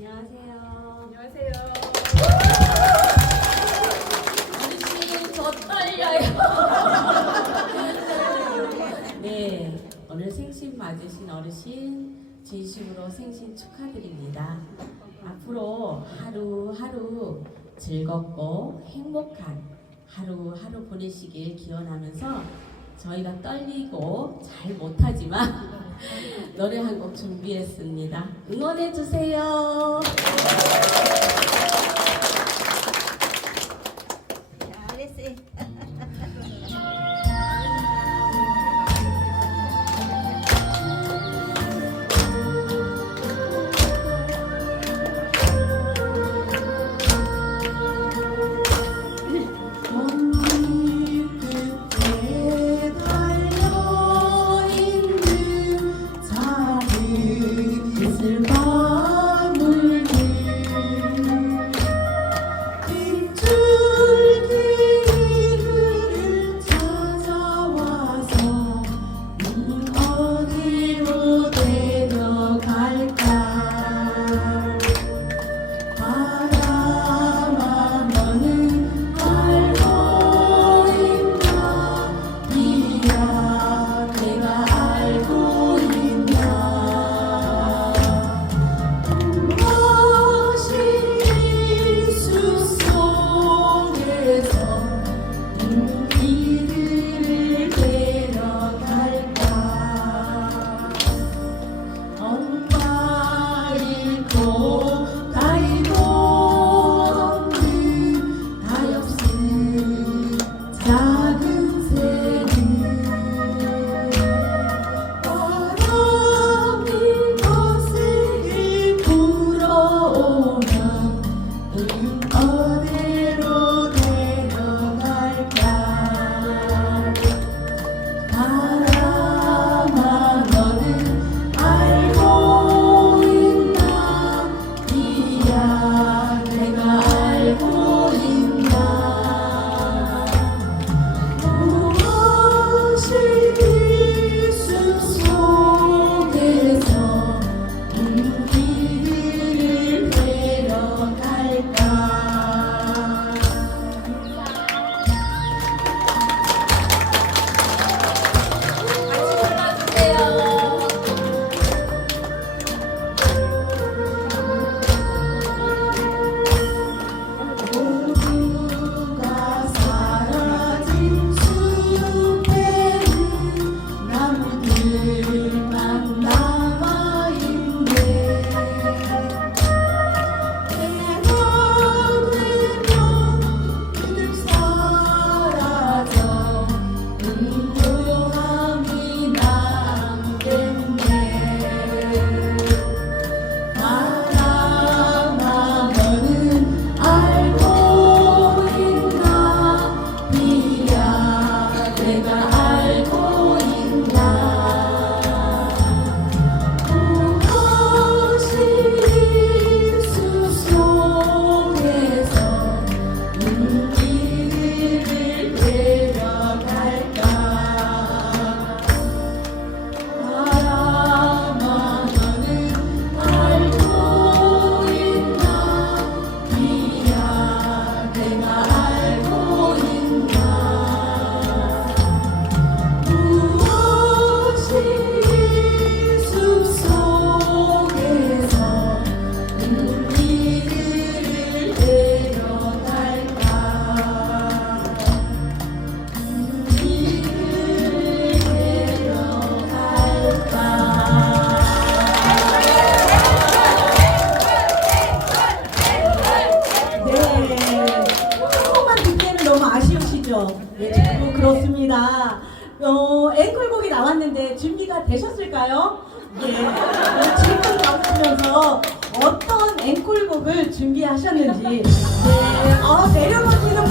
안녕하세요. 안녕하세요. 아저씨, 저 떨려요. 네, 오늘 생신 맞으신 어르신 진심으로 생신 축하드립니다. 앞으로 하루하루 즐겁고 행복한 하루하루 보내시길 기원하면서 저희가 떨리고 잘 못하지만 노래 한 곡 준비했습니다. 응원해주세요. 있을까요? 예. 질문 나오시면서 어떤 앵콜곡을 준비하셨는지. 네. 아, 매력 어지는